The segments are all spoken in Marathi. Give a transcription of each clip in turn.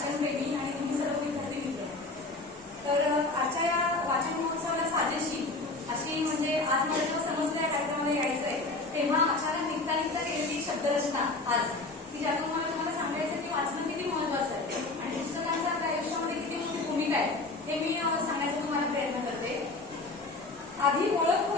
वाचन प्रेमी आणि तुम्ही सर्व विद्यार्थी मित्र. तर आजच्या या वाचन महोत्सवाला साजेशी अशी म्हणजे आज मला जेव्हा समजलं या कार्यक्रमाला यायचं आहे तेव्हा अचानक निघता निघता केलेली शब्दरचना आज की ज्यातून मला तुम्हाला सांगायचं की वाचणं किती महत्वाचं आहे आणि पुस्तकांचा आपल्या आयुष्यामध्ये किती मोठी भूमिका आहे हे मी सांगायचा तुम्हाला प्रयत्न करते. आधी ओळख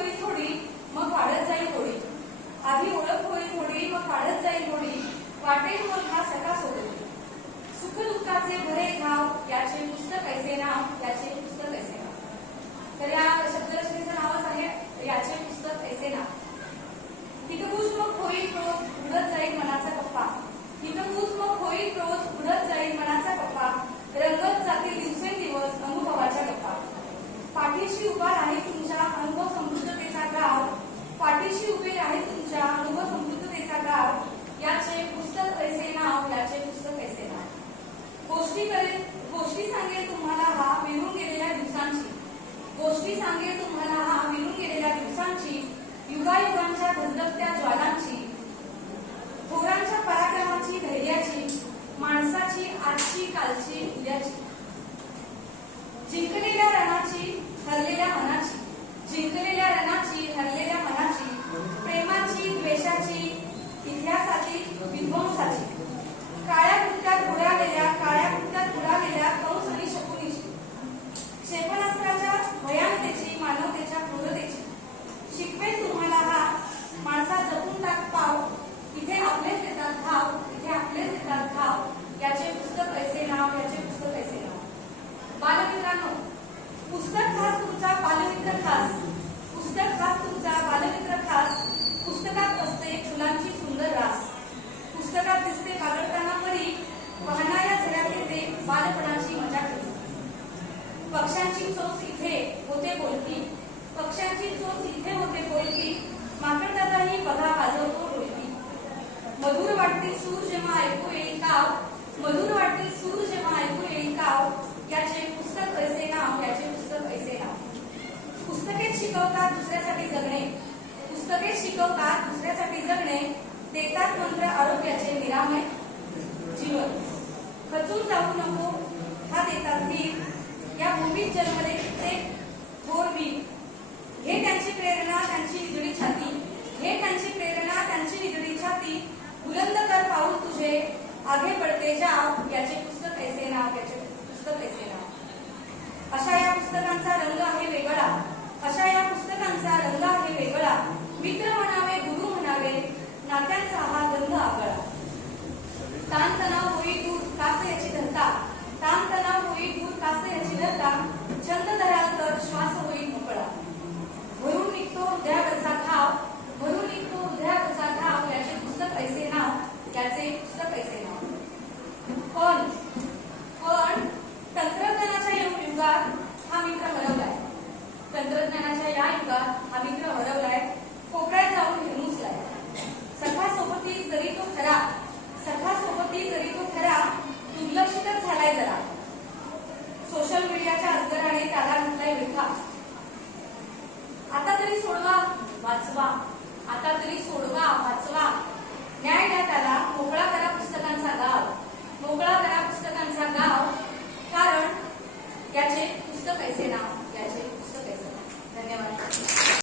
गोष्टी करेल गोष्टी सांगेल तुम्हाला हा विरून गेलेल्या दिवसांची. गोष्टी सांगेल तुम्हाला हा विरून गेलेल्या दिवसांची. युगायुगांच्या धगधगत्या पुस्तक खास तुमचा बालमित्र खास. पुस्तक खास तुमचा बालमित्र खास. पुस्तकात असते फुलांची सुंदर रास. पुस्तकात दिसते कागडताना परी वाहणाऱ्या झऱ्यात येते बालपणाची मजा घेते पक्ष्यांची चोच इथे होते बोलकी. पक्ष्यांची चोच इथे होते बोलकी. माकड बघा वाजवतो ढोलकी मधुर वाटतील सूर जेव्हा ऐकू येईल काव मधुर वाटतील सूर जेव्हा ऐकू येईल काव याचे पुस्तक ऐसे नाव याचे पुस्तक ऐसे नाव पुस्तकेच शिकवतात दुसऱ्यासाठी जगणे. पुस्तके शिकवतात दुसऱ्यासाठी जगणे. देतात मंत्र आरोग्याचे निरामय जीवन. खचून जाऊ नको हा देतात वीर. या भूमीत जन्मले मित्र म्हणावे गुरु म्हणावे नात्यांचा हा गंध आगळा. ताणतणाव होई दूर ऐसे नाव याचे पुस्तक ऐसे धन्यवाद.